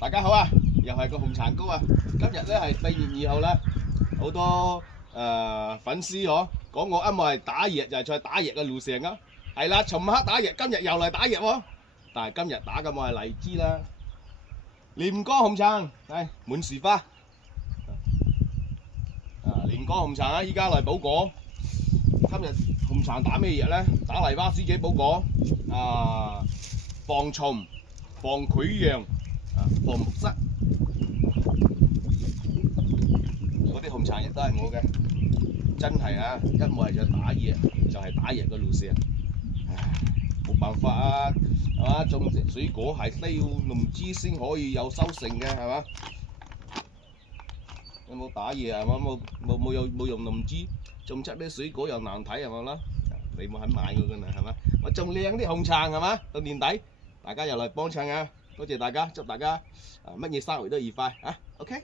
大家好啊，又係個紅橙糕啊！今日咧係4月2號啦，好多粉絲講我一冇係打野，就係在打野嘅路上啊。係啦，尋黑打野，今日又嚟打野喎。但係今日打嘅我係荔枝啦，廉江紅橙係滿樹花。廉江紅橙啊，依家嚟補果。今日紅橙打咩嘢咧？打泥巴師姐補果防蟲、防潰瘍。防木虱，嗰啲紅橙亦都係我嘅，真係啊！一冇係就打野，就係打野嘅路線。唉，冇辦法啊，係嘛？種水果係需要農資先可以有收成嘅，係嘛？有冇打野係嘛？冇用農資種出啲水果又難睇係咪啦？你冇肯買我㗎啦係嘛？我種靚啲紅橙係嘛？到年底大家又嚟幫襯啊！多謝大家，祝大家乜嘢生活都愉快啊 ！OK。